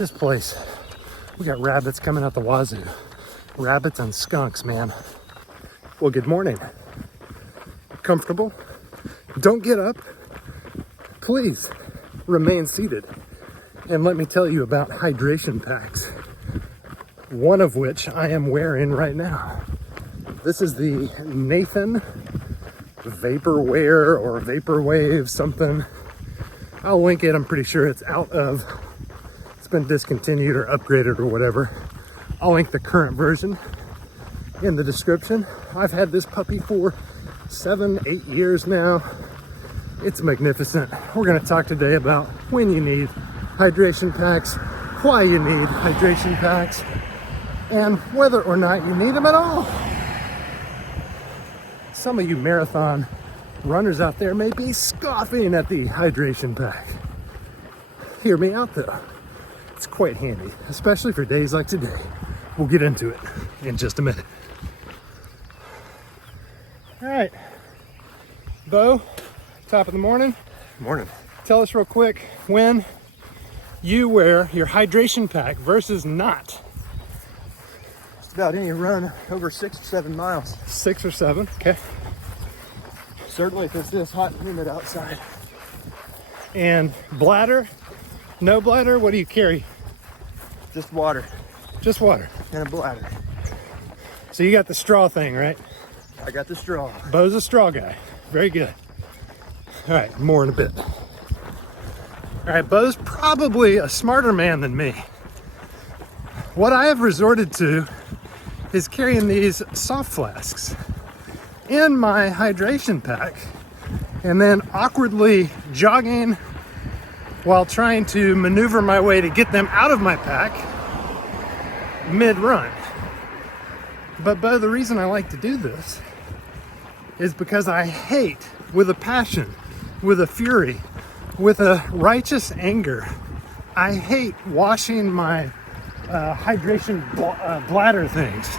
This place, we got rabbits coming out the wazoo. Rabbits and skunks, man. Well, good morning. Comfortable? Don't get up. Please remain seated. And let me tell you about hydration packs. One of which I am wearing right now. This is the Nathan Vaporware or Vaporwave something. I'll link it. I'm pretty sure it's been discontinued or upgraded or whatever. I'll link the current version in the description. I've had this puppy for 7-8 years now. It's magnificent. We're going to talk today about when you need hydration packs, why you need hydration packs, and whether or not you need them at all. Some of you marathon runners out there may be scoffing at the hydration pack. Hear me out though. It's quite handy, especially for days like today. We'll get into it in just a minute. All right, Bo, top of the morning. Morning. Tell us real quick when you wear your hydration pack versus not. Just about any run over 6 or 7 miles. 6 or 7, okay. Certainly if it's this hot and humid outside. And bladder, no bladder, what do you carry? Just water Just water. and a bladder. So you got the straw thing, right? I got the straw. Bo's a straw guy. Very good. All right, more in a bit. All right, Bo's probably a smarter man than me. What I have resorted to is carrying these soft flasks in my hydration pack and then awkwardly jogging while trying to maneuver my way to get them out of my pack mid-run. But Bo, the reason I like to do this is because I hate with a passion, with a fury, with a righteous anger, I hate washing my hydration bladder things.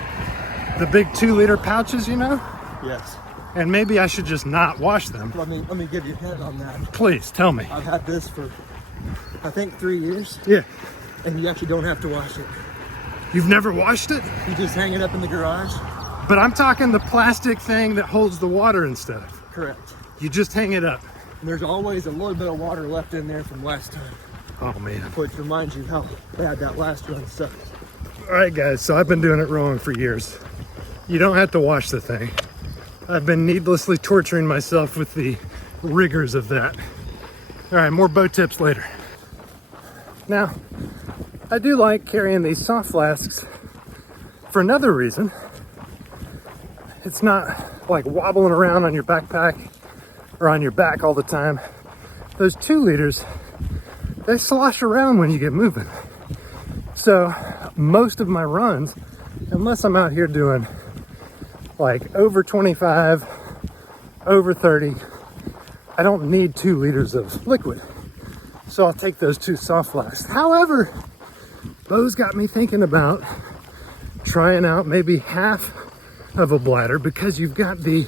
The big 2-liter pouches, you know? Yes. And maybe I should just not wash them. Let me give you a hint on that. Please, tell me. I've had this for, I think, 3 years. Yeah. And you actually don't have to wash it. You've never washed it? You just hang it up in the garage. But I'm talking the plastic thing that holds the water and stuff. Correct. You just hang it up. And there's always a little bit of water left in there from last time, Oh, man. which reminds you how bad that last run sucked. All right, guys, so I've been doing it wrong for years. You don't have to wash the thing. I've been needlessly torturing myself with the rigors of that. All right, more Bo tips later. Now, I do like carrying these soft flasks for another reason. It's not like wobbling around on your backpack or on your back all the time. Those 2 liters, they slosh around when you get moving. So most of my runs, unless I'm out here doing like over 25, over 30, I don't need 2 liters of liquid. So I'll take those 2 soft flasks. However, Bo's got me thinking about trying out maybe half of a bladder because you've got the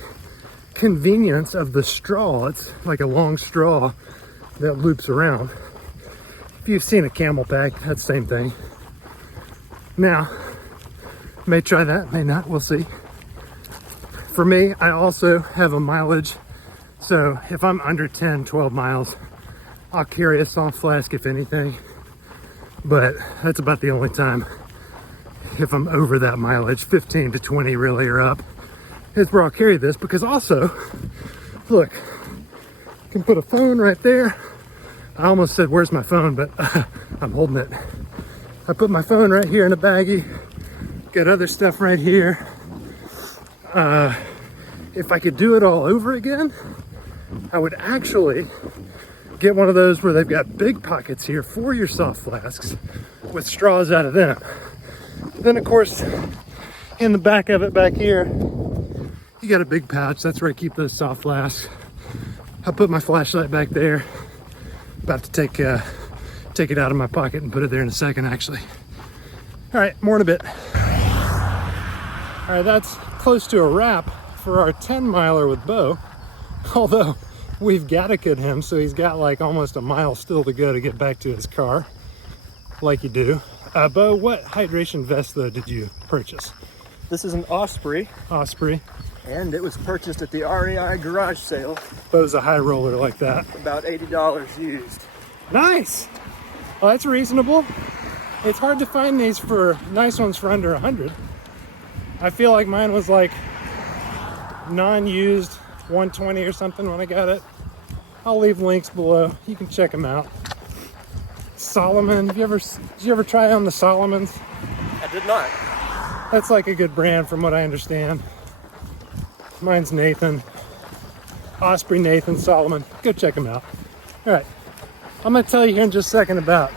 convenience of the straw. It's like a long straw that loops around. If you've seen a camel pack, that's the same thing. Now, may try that, may not, we'll see. For me, I also have a mileage, so if I'm under 10, 12 miles, I'll carry a soft flask if anything, but that's about the only time. If I'm over that mileage, 15 to 20 really are up, is where I'll carry this, because also, look, you can put a phone right there. I almost said, where's my phone, but I'm holding it. I put my phone right here in a baggie, got other stuff right here. If I could do it all over again, I would actually get one of those where they've got big pockets here for your soft flasks with straws out of them. Then of course, in the back of it back here, you got a big pouch. That's where I keep those soft flasks. I put my flashlight back there. About to take it out of my pocket and put it there in a second, actually. All right, more in a bit. All right, that's close to a wrap for our 10 miler with Bo. Although we've Gattaca'd him, so he's got like almost a mile still to go to get back to his car. like you do. Bo, what hydration vest though did you purchase? This is an Osprey, Osprey. and it was purchased at the REI garage sale. Bo's a high roller like that. About $80 used. Nice. Well, that's reasonable. It's hard to find these for nice ones for under 100. I feel like mine was like non-used 120 or something when I got it. I'll leave links below. You can check them out. Solomon. Did you ever try on the Solomons? I did not. That's like a good brand from what I understand. Mine's Nathan. Osprey, Nathan, Solomon. Go check them out. All right. I'm going to tell you here in just a second about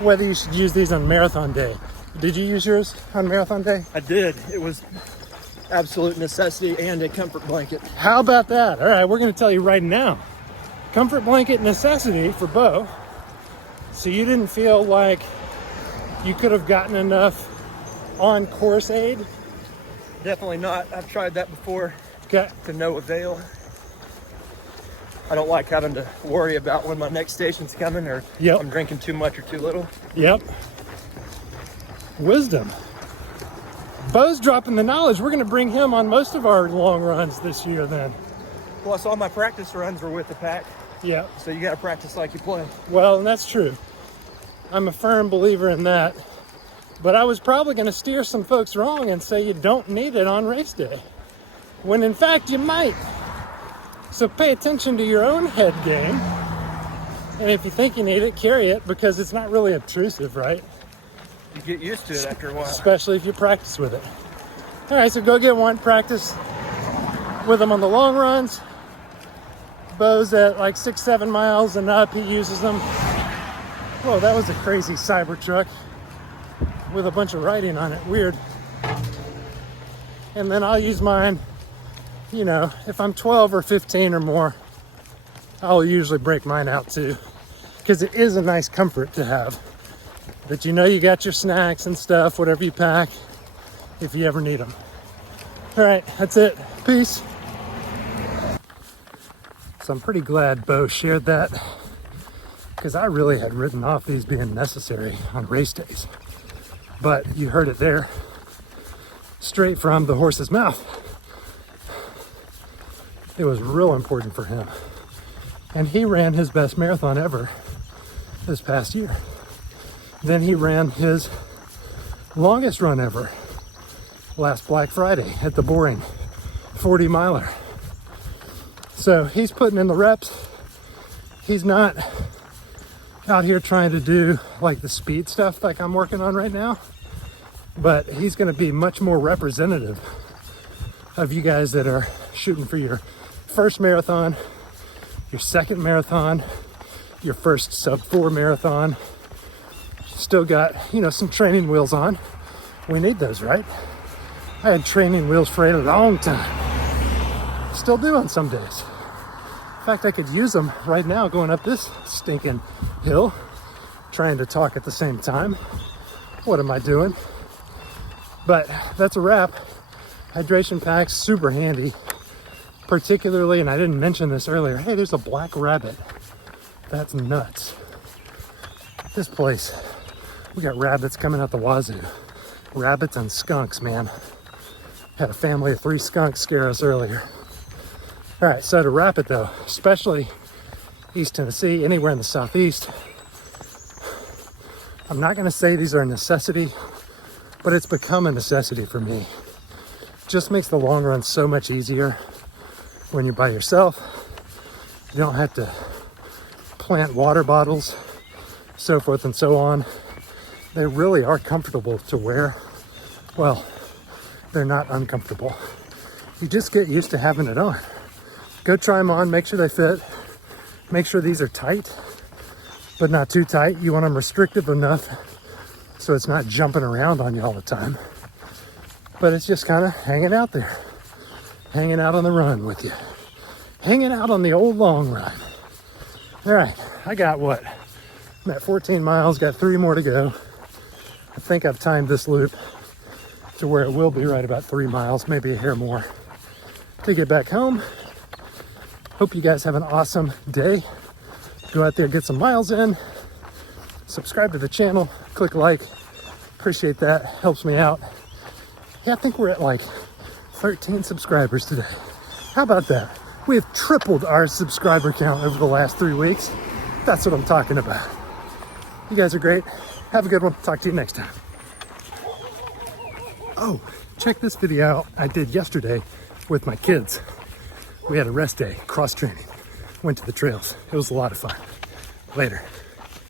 whether you should use these on marathon day. Did you use yours on marathon day? I did. It was absolute necessity and a comfort blanket. How about that? All right, we're going to tell you right now. Comfort blanket necessity for Bo. So you didn't feel like you could have gotten enough on course aid? Definitely not. I've tried that before. Okay. To no avail. I don't like having to worry about when my next station's coming or Yep. I'm drinking too much or too little. Yep. Wisdom. Bo's dropping the knowledge. We're going to bring him on most of our long runs this year then. Plus, all my practice runs were with the pack, Yeah. so you got to practice like you play. Well, and that's true. I'm a firm believer in that. But I was probably going to steer some folks wrong and say you don't need it on race day, when in fact you might. So pay attention to your own head game. And if you think you need it, carry it, because it's not really obtrusive, right? You get used to it after a while. Especially if you practice with it. All right, so go get one, practice with them on the long runs. Bo's at like 6-7 miles and up, he uses them. Whoa, that was a crazy Cybertruck with a bunch of writing on it, weird. And then I'll use mine, you know, if I'm 12 or 15 or more, I'll usually break mine out too, because it is a nice comfort to have. But you know you got your snacks and stuff, whatever you pack, if you ever need them. All right, that's it. Peace. So I'm pretty glad Bo shared that, because I really had written off these being necessary on race days. But you heard it there, straight from the horse's mouth. It was real important for him. And he ran his best marathon ever this past year. Then he ran his longest run ever last Black Friday at the Boring 40 miler. So he's putting in the reps. He's not out here trying to do like the speed stuff like I'm working on right now, but he's going to be much more representative of you guys that are shooting for your first marathon, your second marathon, your first sub-4 marathon. Still got, you know, some training wheels on. We need those, right? I had training wheels for a long time. Still do on some days. In fact, I could use them right now going up this stinking hill, trying to talk at the same time. What am I doing? But that's a wrap. Hydration packs, super handy. Particularly, and I didn't mention this earlier, hey, there's a black rabbit. That's nuts. This place, we got rabbits coming out the wazoo. Rabbits and skunks, man. Had a family of 3 skunks scare us earlier. All right, so to wrap it though, especially East Tennessee, anywhere in the Southeast, I'm not gonna say these are a necessity, but it's become a necessity for me. Just makes the long run so much easier when you're by yourself. You don't have to plant water bottles, so forth and so on. They really are comfortable to wear. Well, they're not uncomfortable. You just get used to having it on. Go try them on, make sure they fit. Make sure these are tight, but not too tight. You want them restrictive enough so it's not jumping around on you all the time. But it's just kind of hanging out there. Hanging out on the run with you. Hanging out on the old long run. All right, I got what? I'm at 14 miles, got 3 more to go. I think I've timed this loop to where it will be right about 3 miles, maybe a hair more, to get back home. Hope you guys have an awesome day. Go out there, get some miles in. subscribe to the channel, click like. Appreciate that, helps me out. Yeah, I think we're at like 13 subscribers today. How about that? We have tripled our subscriber count over the last 3 weeks. That's what I'm talking about. You guys are great. Have a good one. Talk to you next time. Oh, check this video out I did yesterday with my kids. We had a rest day, cross training. Went to the trails. It was a lot of fun. Later.